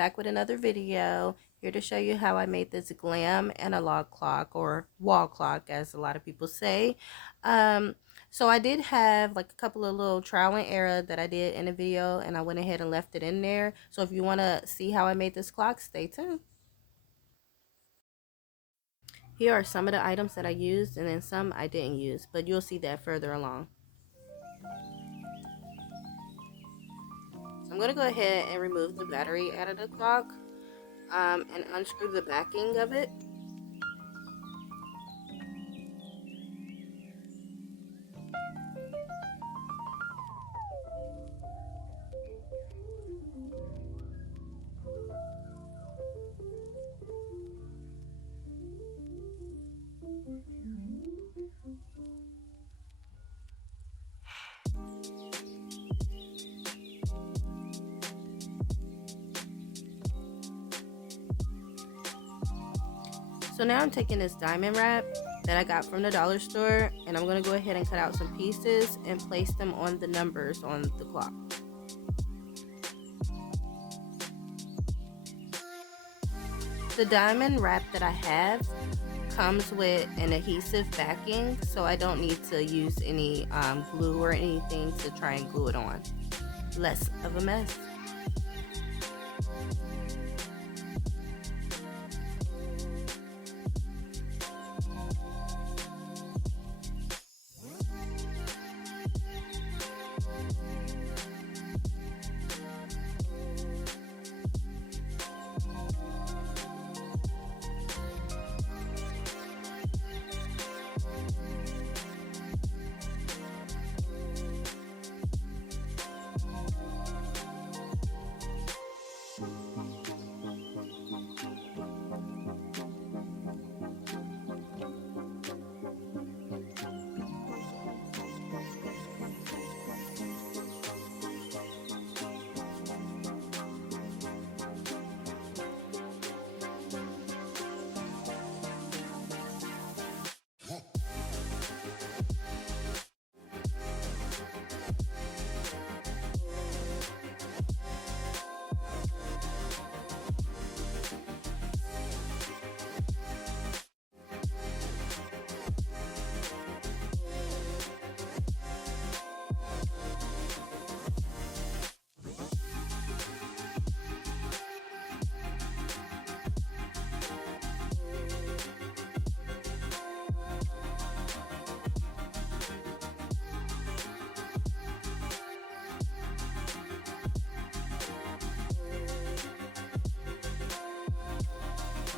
back with another video here to show you how I made this glam analog clock, or wall clock as a lot of people say. So I did have like a couple of little trial and error that I did in the video, and I went ahead and left it in there. So if you want to see how I made this clock, stay tuned. Here are some of the items that I used, and then some I didn't use, but you'll see that further along. So I'm going to go ahead and remove the battery out of the clock and unscrew the backing of it. So now I'm taking this diamond wrap that I got from the dollar store, and I'm going to go ahead and cut out some pieces and place them on the numbers on the clock. The diamond wrap that I have comes with an adhesive backing, so I don't need to use any glue or anything to try and glue it on. Less of a mess.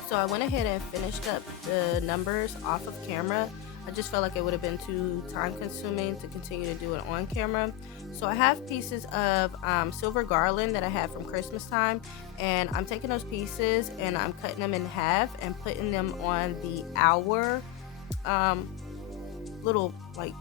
So I went ahead and finished up the numbers off of camera. I just felt like it would have been too time consuming to continue to do it on camera. So I have pieces of silver garland that I had from Christmas time, and I'm taking those pieces and I'm cutting them in half and putting them on the hour little like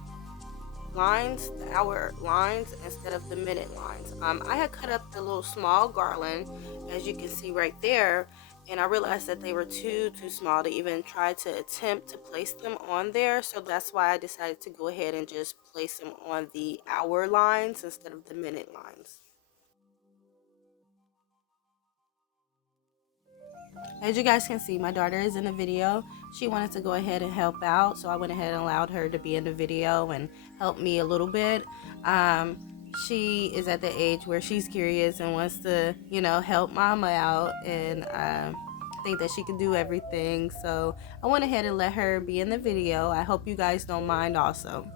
lines, the hour lines instead of the minute lines. I had cut up the little small garland, as you can see right there, and I realized that they were too small to even try to attempt to place them on there, so that's why I decided to go ahead and just place them on the hour lines instead of the minute lines. As you guys can see, my daughter is in the video. She wanted to go ahead and help out, so I went ahead and allowed her to be in the video and help me a little bit. She is at the age where she's curious and wants to, help mama out, and think that she can do everything. So I went ahead and let her be in the video. I hope you guys don't mind also.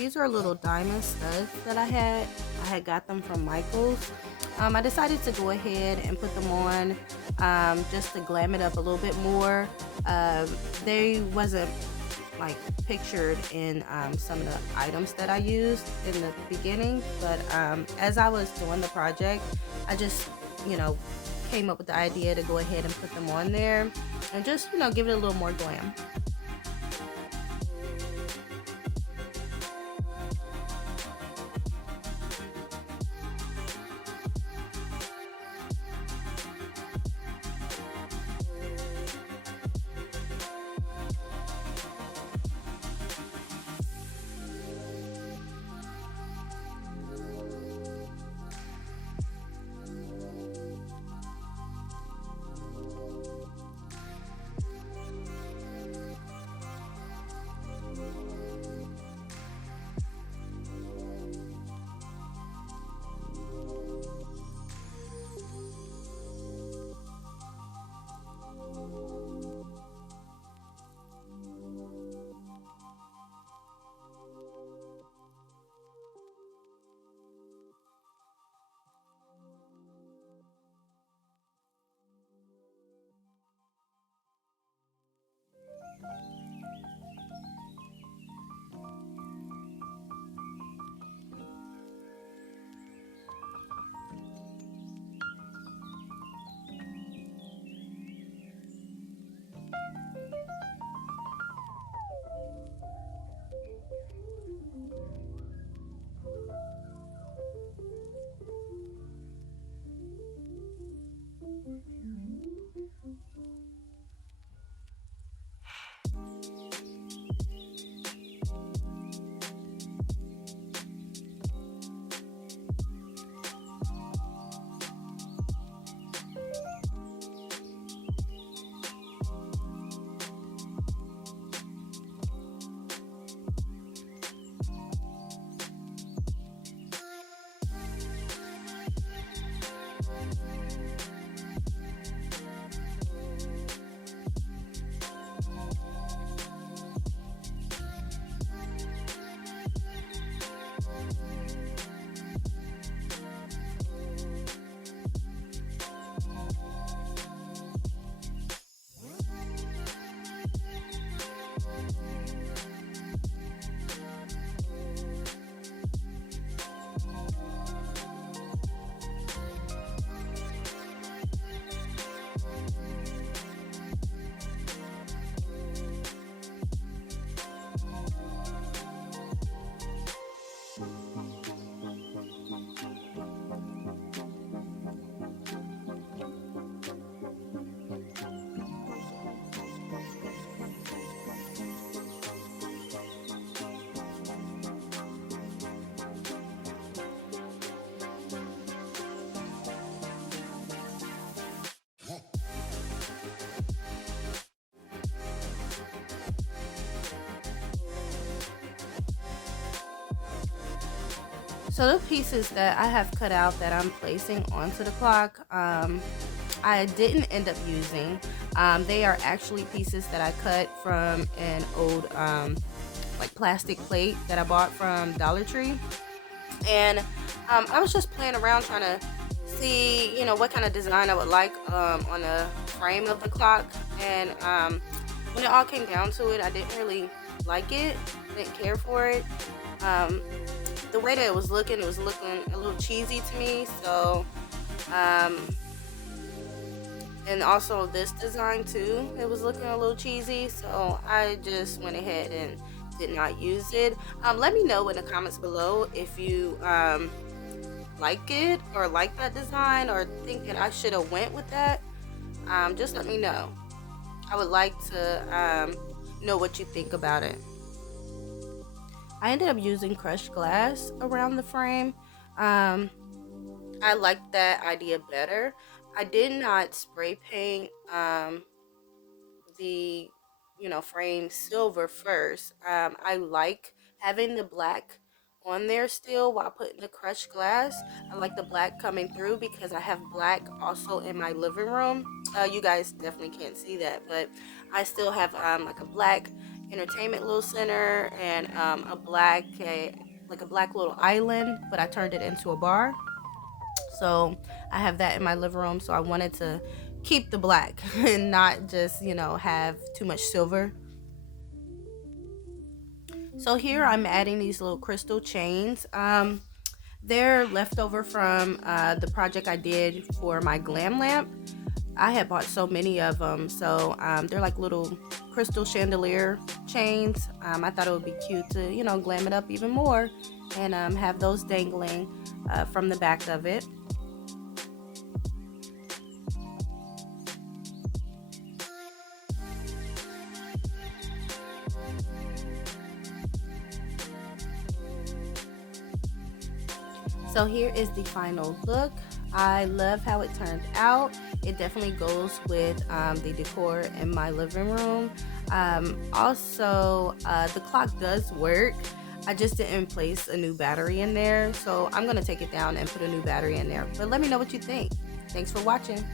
these are little diamond studs that I had got them from Michael's. I decided to go ahead and put them on just to glam it up a little bit more. They wasn't like pictured in some of the items that I used in the beginning, but as I was doing the project, I just, you know, came up with the idea to go ahead and put them on there and just, you know, give it a little more glam. So the pieces that I have cut out that I'm placing onto the clock, I didn't end up using. They are actually pieces that I cut from an old like plastic plate that I bought from Dollar Tree. And I was just playing around trying to see, you know, what kind of design I would like on the frame of the clock. And when it all came down to it, I didn't really like it, didn't care for it. The way that it was looking a little cheesy to me. So, and also this design too, it was looking a little cheesy. So I just went ahead and did not use it. Let me know in the comments below if you like it or like that design or think that I should have went with that. Just let me know. I would like to know what you think about it. I ended up using crushed glass around the frame. I like that idea better. I did not spray paint the frame silver first. I like having the black on there still while putting the crushed glass. I like the black coming through because I have black also in my living room. You guys definitely can't see that, but I still have like a black entertainment little center and a black little island, but I turned it into a bar. So I have that in my living room. So I wanted to keep the black and not just, have too much silver. So here I'm adding these little crystal chains. They're leftover from the project I did for my Glam lamp. I had bought so many of them. So they're like little crystal chandelier chains. I thought it would be cute to, glam it up even more and have those dangling from the back of it. So here is the final look. I love how it turned out. It definitely goes with the decor in my living room. Also, the clock does work. I just didn't place a new battery in there. So I'm going to take it down and put a new battery in there. But let me know what you think. Thanks for watching.